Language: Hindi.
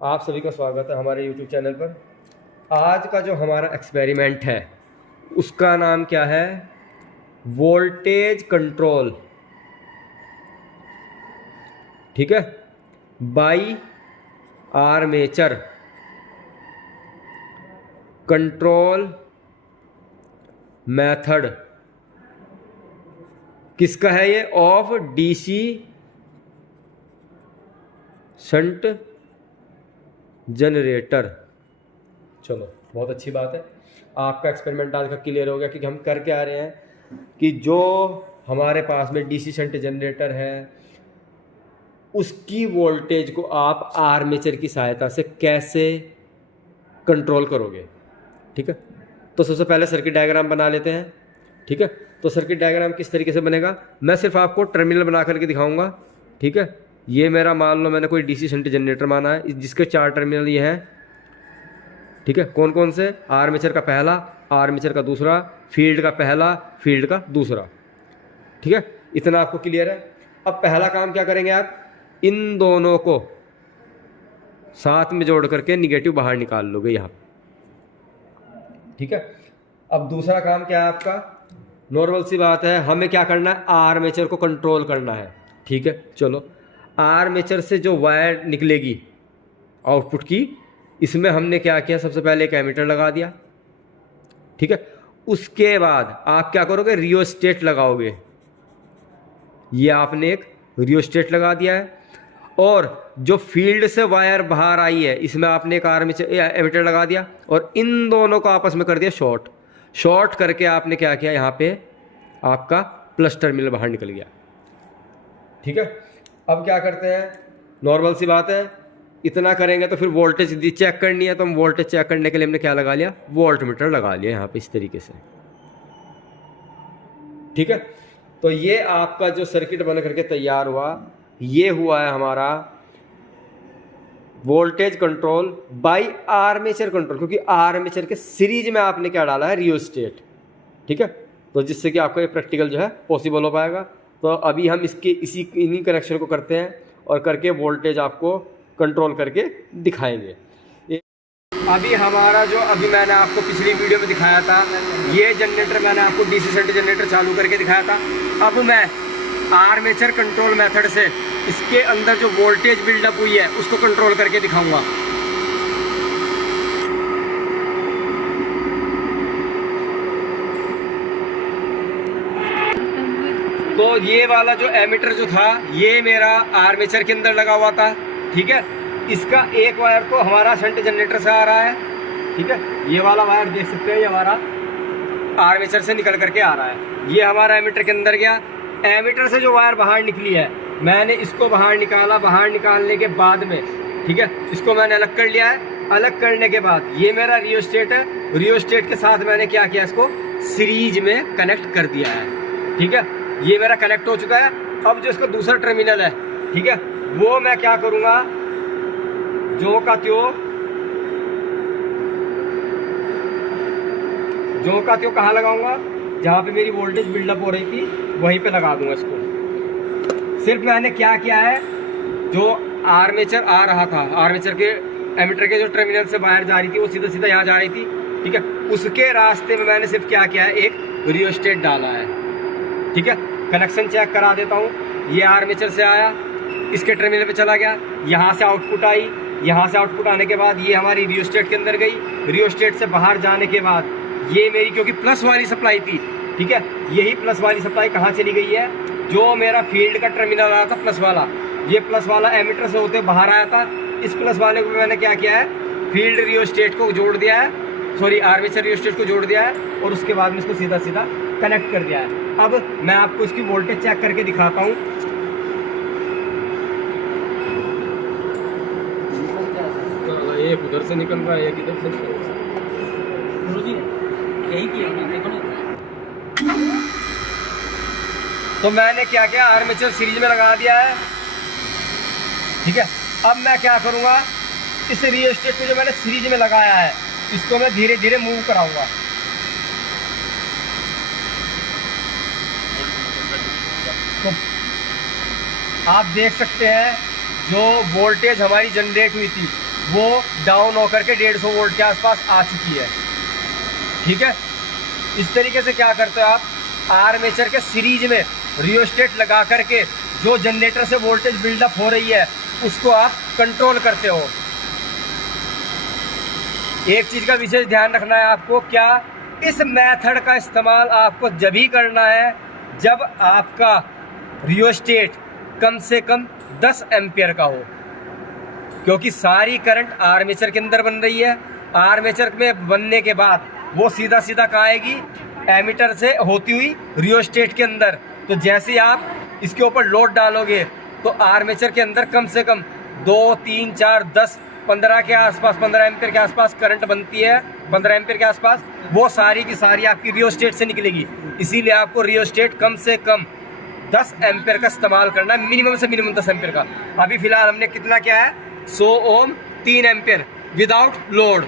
आप सभी का स्वागत है हमारे YouTube चैनल पर। आज का जो हमारा एक्सपेरिमेंट है उसका नाम क्या है? Voltage control. ठीक है, बाई आर्मेचर कंट्रोल मेथड। किसका है ये? Of DC shunt generator. चलो, बहुत अच्छी बात है। आपका एक्सपेरिमेंट आज का क्लियर हो गया कि हम कर क्या रहे हैं कि जो हमारे पास में डीसी शंट जनरेटर है उसकी वोल्टेज को आप आर्मेचर की सहायता से कैसे कंट्रोल करोगे। ठीक है, तो सबसे पहले सर्किट डायग्राम बना लेते हैं। ठीक है, तो सर्किट डायग्राम किस तरीके से बनेगा मैं सिर्फ आपको टर्मिनल बना करके दिखाऊंगा। ठीक है, ये मेरा मान लो मैंने कोई डीसी शंट जनरेटर माना है जिसके 4 टर्मिनल ये हैं। ठीक है, कौन कौन से? आर्मेचर का पहला, आर्मेचर का दूसरा, फील्ड का पहला, फील्ड का दूसरा। ठीक है, इतना आपको क्लियर है। अब पहला काम क्या करेंगे आप? इन दोनों को साथ में जोड़ करके निगेटिव बाहर निकाल लोगे यहाँ। ठीक है, अब दूसरा काम क्या है आपका? नॉर्मल सी बात है, हमें क्या करना है? आर्मेचर को कंट्रोल करना है। ठीक है, चलो, आर्मेचर से जो वायर निकलेगी आउटपुट की, इसमें हमने क्या किया? सबसे पहले एक एमीटर लगा दिया। ठीक है, उसके बाद आप क्या करोगे? रियोस्टेट लगाओगे। ये आपने एक रियोस्टेट लगा दिया है। और जो फील्ड से वायर बाहर आई है इसमें आपने एक आर्मेचर एमीटर लगा दिया और इन दोनों को आपस में कर दिया शॉर्ट। शॉर्ट करके आपने क्या किया? यहाँ पे आपका प्लस टर्मिनल बाहर निकल गया। ठीक है, अब क्या करते हैं? नॉर्मल सी बात है, इतना करेंगे तो फिर वोल्टेज चेक करनी है, तो हम वोल्टेज चेक करने के लिए हमने क्या लगा लिया? वोल्ट मीटर लगा लिया यहाँ पे इस तरीके से। ठीक है, तो ये आपका जो सर्किट बन करके तैयार हुआ, ये हुआ है हमारा voltage control by armature control, क्योंकि आर्मेचर के सीरीज में आपने क्या डाला है? रियोस्टेट। ठीक है, तो जिससे कि आपका ये प्रैक्टिकल जो है पॉसिबल हो पाएगा। तो अभी हम इन्हीं कनेक्शन को करते हैं और करके वोल्टेज आपको कंट्रोल करके दिखाएंगे। अभी हमारा जो अभी मैंने आपको पिछली वीडियो में दिखाया था, ये जनरेटर मैंने आपको डीसी शंट जनरेटर चालू करके दिखाया था। अब मैं आर्मेचर कंट्रोल मेथड से इसके अंदर जो वोल्टेज बिल्डअप हुई है उसको कंट्रोल करके दिखाऊंगा। तो ये वाला जो एमीटर जो था ये मेरा आर्मेचर के अंदर लगा हुआ था। ठीक है, इसका एक वायर तो हमारा शंट जनरेटर से आ रहा है। ठीक है, ये वाला वायर देख सकते हैं, ये हमारा आर्मेचर से निकल करके आ रहा है। ये हमारा एमीटर के अंदर गया। एमीटर से जो वायर बाहर निकली है मैंने इसको बाहर निकाला। बाहर निकालने के बाद में, ठीक है, इसको मैंने अलग कर लिया है। अलग करने के बाद ये मेरा रियोस्टेट है। रियोस्टेट के साथ मैंने क्या किया? इसको सीरीज में कनेक्ट कर दिया है। ठीक है, ये मेरा कनेक्ट हो चुका है। अब जो इसका दूसरा टर्मिनल है, ठीक है, वो मैं क्या करूँगा? जो का त्यों कहाँ लगाऊंगा? जहाँ पे मेरी वोल्टेज बिल्डअप हो रही थी वहीं पे लगा दूंगा इसको। सिर्फ मैंने क्या किया है, जो आर्मेचर आ रहा था, आर्मेचर के एमीटर के जो टर्मिनल से वायर जा रही थी वो सीधा सीधा यहाँ जा रही थी। ठीक है, उसके रास्ते में मैंने सिर्फ क्या किया है? एक रियोस्टेट डाला है। ठीक है, कनेक्शन चेक करा देता हूँ। ये आर्मेचर से आया, इसके टर्मिनल पे चला गया, यहाँ से आउटपुट आई। यहाँ से आउटपुट आने के बाद ये हमारी रियोस्टेट के अंदर गई। रियोस्टेट से बाहर जाने के बाद ये मेरी, क्योंकि प्लस वाली सप्लाई थी, ठीक है, यही प्लस वाली सप्लाई कहाँ चली गई है? जो मेरा फील्ड का टर्मिनल आया था प्लस वाला, ये प्लस वाला एमीटर से होते बाहर आया था। इस प्लस वाले को मैंने क्या किया है? फील्ड रियोस्टेट को जोड़ दिया है, सॉरी आर्मेचर रियोस्टेट को जोड़ दिया है और उसके बाद में इसको सीधा सीधा कनेक्ट कर दिया है। अब मैं आपको इसकी वोल्टेज चेक करके दिखाता हूँ। एक उधर से निकल रहा है, एक इधर से निकल रहा है। यही किया देखो ना। तो मैंने क्या किया? आर्मेचर सीरीज में लगा दिया है। ठीक है, अब मैं क्या करूँगा? इस रियोस्टेट को जो मैंने सीरीज में लगाया है इसको मैं धीरे धीरे मूव कराऊंगा। तो आप देख सकते हैं जो वोल्टेज हमारी जनरेट हुई थी वो डाउन होकर के 150 वोल्ट के आसपास आ चुकी है। ठीक है, इस तरीके से क्या करते हो आप आर्मेचर के सीरीज में रियोस्टेट लगा करके जो जनरेटर से वोल्टेज बिल्डअप हो रही है उसको आप कंट्रोल करते हो। एक चीज़ का विशेष ध्यान रखना है आपको, क्या इस मेथड का इस्तेमाल आपको जब ही करना है जब आपका रियोस्टेट कम से कम 10 एम्पियर का हो, क्योंकि सारी करंट आर्मेचर के अंदर बन रही है। आर्मेचर में बनने के बाद वो सीधा सीधा कहाँ आएगी, एमीटर से होती हुई रियोस्टेट के अंदर। तो जैसे ही आप इसके ऊपर लोड डालोगे तो आर्मेचर के अंदर कम से कम 2, 3, 4, 10, 15 के आसपास, 15 एम्पियर के आसपास करंट बनती है। 15 एम्पियर के आसपास वो सारी की सारी आपकी रियोस्टेट से निकलेगी। इसीलिए आपको रियोस्टेट कम से कम 10 एम्पियर का इस्तेमाल करना है, मिनिमम से मिनिमम 10 एम्पियर का। अभी फिलहाल हमने कितना क्या है, 100 ओम 3 एम्पियर विदाउट लोड।